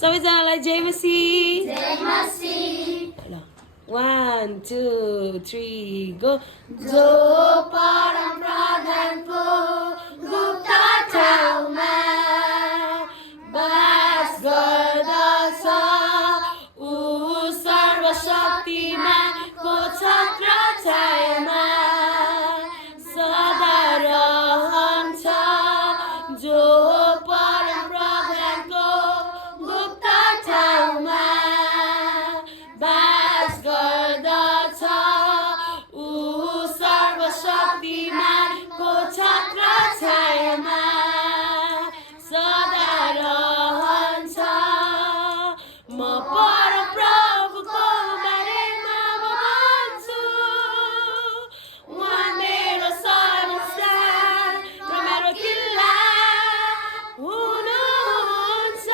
सबैजनालाई जय मसी। जय मसी। ल 1 2 3 गो। जो परम प्रधानको गुप्त ठाउँमा बास गर्दछ, ऊ सर्वशक्तिमानको छत्र छायामा सदा रहन्छ। जो परम प्रधानको गुप्त ठाउँमा बास गर्दछ, ऊ सर्वशक्तिमानको छत्र छायामा सदा रहन्छ। म परमप्रभुको बारेमा भन्छु, उहाँ मेरो संरक्षण र मेरो किल्ला हुनुहुन्छ।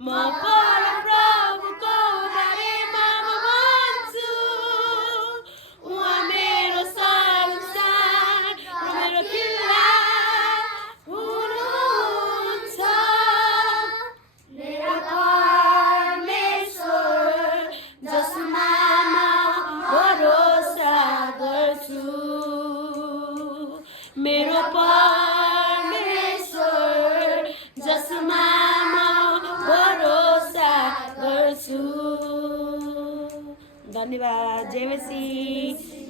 म परमप्रभुको बारेमा भन्छु, उहाँ मेरो संरक्षण र मेरो किल्ला हुनुहुन्छ। मेरो परमेश्वर जसमा म भरोसा गर्छु, मेरो परमेश्वर जसमा म भरोसा गर्छु। धन्यवाद। जय मसी।